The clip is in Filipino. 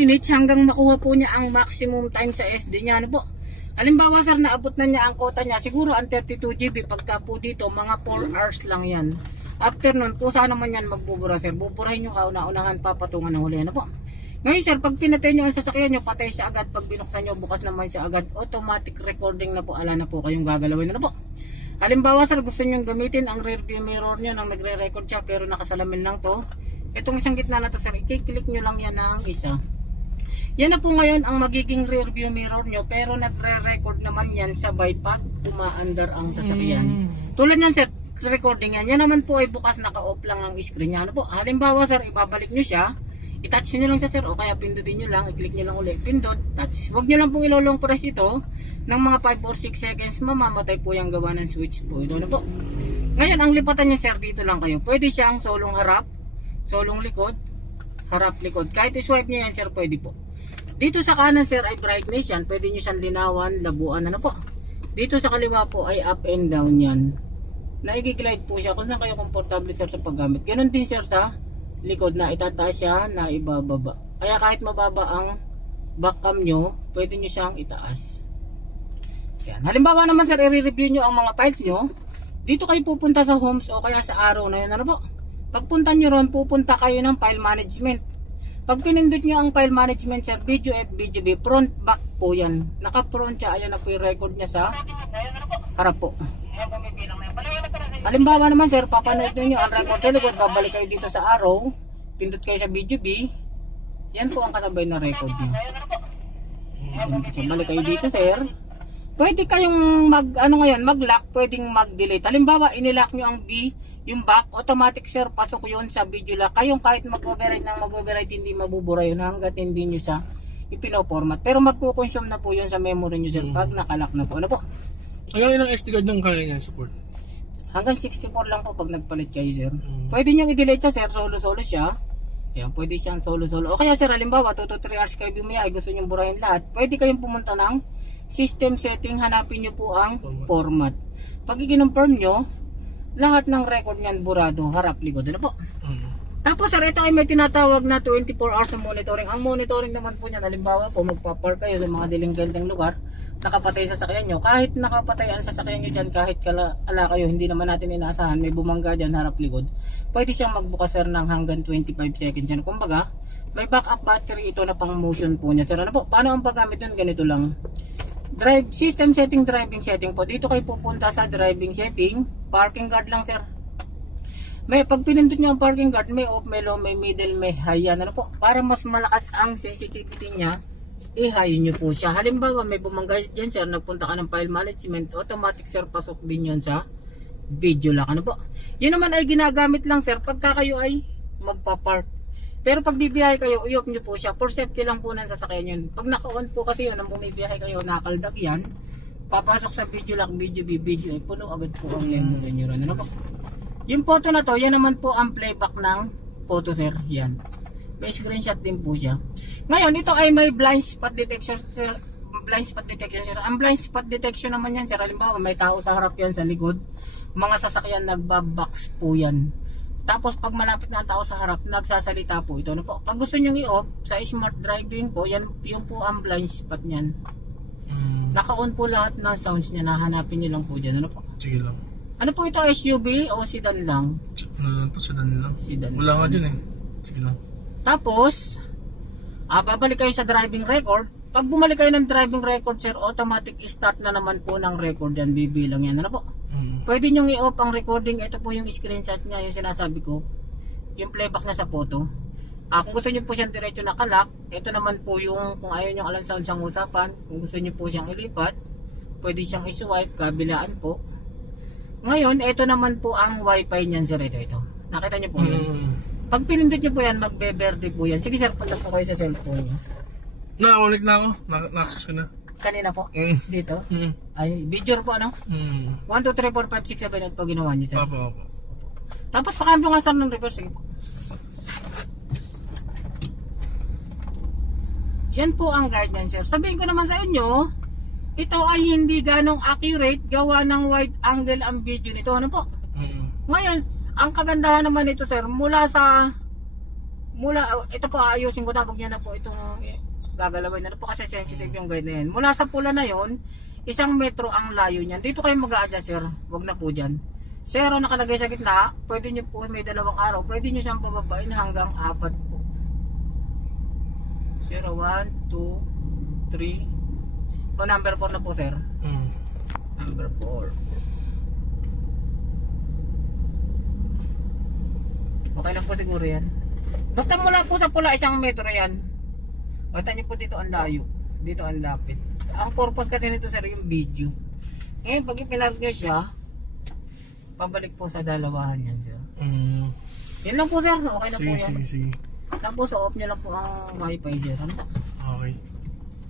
minutes hanggang makuha po niya ang maximum time sa SD niya. Ano po? Halimbawa sir, naabot na niya ang quota niya, siguro ang 32 GB, pagka po dito, mga 4 hours lang yan. After nun, kung saan naman yan magbubura sir, buburahin nyo kauna-unahan papatungan ng huli. Ano po? Ngayon sir, pag pinatay nyo ang sasakyan nyo, patay siya agad. Pag binuksan nyo, bukas naman siya agad. Automatic recording na po, ala na po kayong gagalawin. Ano po? Halimbawa sir, gusto nyo gamitin ang rear view mirror nyo nang nagre-record siya pero nakasalamin lang to. Itong isang gitna na to sir, i-click nyo lang yan ng isa. Yan na po ngayon ang magiging rear view mirror nyo, pero nagre-record naman yan sabay pag umaandar ang sasakyan. Tulad yan sir, recording yan. Yan naman po ay bukas, naka-off lang ang screen niya. Ano po? Halimbawa sir, ibabalik nyo siya, i-touch nyo lang siya sir, o kaya pindutin nyo lang, i-click nyo lang ulit, pindot, touch. Huwag nyo lang pong ilolong press ito ng mga 5 or 6 seconds, mamamatay po yung gawa ng switch po. Ito na po. Ngayon, ang lipatan nyo sir, dito lang kayo. Pwede siyang solong harap, solong likod, harap likod. Kahit i-swipe nyo yan sir, pwede po. Dito sa kanan sir ay brightness yan, pwede nyo siyang linawan, labuan, ano po. Dito sa kaliwa po ay up and down yan. Naigiglide po siya kung saan kayo komportable sir sa paggamit. Ganon din sir sa likod, na itataas siya, na ibababa. Kaya kahit mababa ang back cam nyo, pwede nyo siyang itaas. Yan. Halimbawa naman sir, i-review nyo ang mga files nyo. Dito kayo pupunta sa homes o kaya sa arrow na yun. Ano po? Pagpunta nyo ron, pupunta kayo ng file management. Pag pinindot nyo ang file management sir, video F, video B, front back po yan. Naka-front siya, ayan na po yung record niya sa harap po. Halimbawa naman sir, papanood nyo ang record sa likod, babalik kayo dito sa arrow, pindot kayo sa video B, yan po ang kasabay na record nyo. Balik kayo dito sir. Pwede kayong mag-lock, pwedeng mag-delete. Halimbawa, inilock nyo ang B, yung back, automatic sir, pasok yun sa video lock. Kayong kahit mag-override ng mag-override, hindi mabubura yun hanggat hindi nyo sa ipino-format. Pero magkukonsume na po yun sa memory nyo sir pag nakalock na po. Ano po? Hanggang ilang SD card nang kaya niya support? Hanggang 64 lang po pag nagpalit kayo sir. Pwede nyo i-delete siya sir, solo-solo siya. Ayan, pwede siyang solo-solo. O kaya sir, halimbawa, 2 to 3 hours kayo bumiyay, gusto nyo burahin lahat. Pwede kayong pumunta ng system setting, hanapin nyo po ang format. Pag i-confirm nyo, lahat ng record nyan burado, harap likod. Ano po? Tapos sir, ito ay may tinatawag na 24 hours ng monitoring. Ang monitoring naman po niyan, halimbawa po magpa-park kayo sa mga diling-galdang lugar, nakapatay sa sasakyan nyo. Kahit nakapatay ang sasakyan nyo dyan, kahit ala kayo, hindi naman natin inaasahan, may bumangga dyan harap likod, pwede siyang magbukas sir ng hanggang 25 seconds yan. Kumbaga, may backup battery ito na pang motion po niya sir. Ano po? Paano ang paggamit nun? Ganito lang. Drive system setting, driving setting po. Dito kayo pupunta sa driving setting, parking guard lang sir. May pag pinindot niyo ang parking guard, may off, may low, may middle, may high yan. Ano po? Para mas malakas ang sensitivity niya, i-high niyo po siya. Halimbawa may bumangga diyan sir, nagpunta ka ng file management, automatic sir, pasok din yun sa video lock. Ano po? Yun naman ay ginagamit lang sir pagka kayo ay magpa-park. Pero pag bibiyahe kayo, i-off nyo po siya. For safety lang po ng sasakyan yun. Pag naka-on po kasi yun, nang bumibiyahe kayo, nakaldag yan, papasok sa video lock, video B, video A, puno agad po ang memory nyo ron. Ano po? Yung photo na to, yan naman po ang playback ng photo sir. Yan. May screenshot din po siya. Ngayon, ito ay may blind spot detection sir. Blind spot detection sir. Ang blind spot detection naman yan sir. Halimbawa, may tao sa harap yan sa likod. Mga sasakyan nagbabox po yan. Tapos pag malapit na ang tao sa harap, nagsasalita po ito. Ano po? Pag gusto nyo i-off, sa smart driving po, yan yung po ang blind spot niyan. Naka-on po lahat ng sounds niya, nahanapin nyo lang po dyan. Ano po? Sige lang. Ano po ito, SUV o sedan lang? Ano lang to, sedan lang. Sedan. Wala nga dyan eh. Sige lang. Tapos, babalik kayo sa driving record. Pag bumalik kayo ng driving record sir, automatic start na naman po ng record yan, bibilang yan. Ano po? Pwede nyo i-off ang recording. Ito po yung screenshot niya, yung sinasabi ko, yung playback na sa photo. Kung gusto nyo po siyang diretso nakalock, ito naman po yung kung ayaw nyo alam sound siyang usapan. Kung gusto nyo po siyang ilipat, pwede siyang i-swipe, kabilaan po. Ngayon, ito naman po ang wifi niyan sir. Ito. Nakita nyo po yun. Pag pinindot nyo po yan, magbe-verde po yan. Sige sir, punta po kayo sa cellphone nyo. Na-connect na ako. Na-access ko na. Kanina po? Dito? Ay, video po ano? 1, 2, 3, 4, 5, 6, 7, 8 po ginawa niyo sir. Opo. Tapos pakambyo nga sir ng reverse. Sige po. Yan po ang guide niyan sir. Sabihin ko naman sa inyo, ito ay hindi ganong accurate, gawa ng wide angle ang video nito. Ano po? Ngayon, ang kagandahan naman nito sir, mula mula, ito po ayusin ko na, huwag niya na po itong gagalawin na po kasi sensitive yung guide na yan. Mula sa pula na yon, 1 metro ang layo niyan. Dito kayo mag-a-adjust sir, huwag na po dyan. 0 nakalagay sa gitna, pwede nyo po may 2 araw, pwede nyo siyang pababain hanggang 4 po. 0, 1, 2, 3. O number 4 na po sir. Number 4. Okay na po siguro yan. Basta mula po sa pula 1 metro yan. Bata nyo po dito ang layo. Dito ang lapit. Ang purpose kasi nito sir yung video. Ngayon pag ipinark nyo siya, pabalik po sa dalawahan yan sir. Yan lang po sir. Okay na po yan. Sige. Tapos off nyo lang po ang wifi sir. Ano? Okay.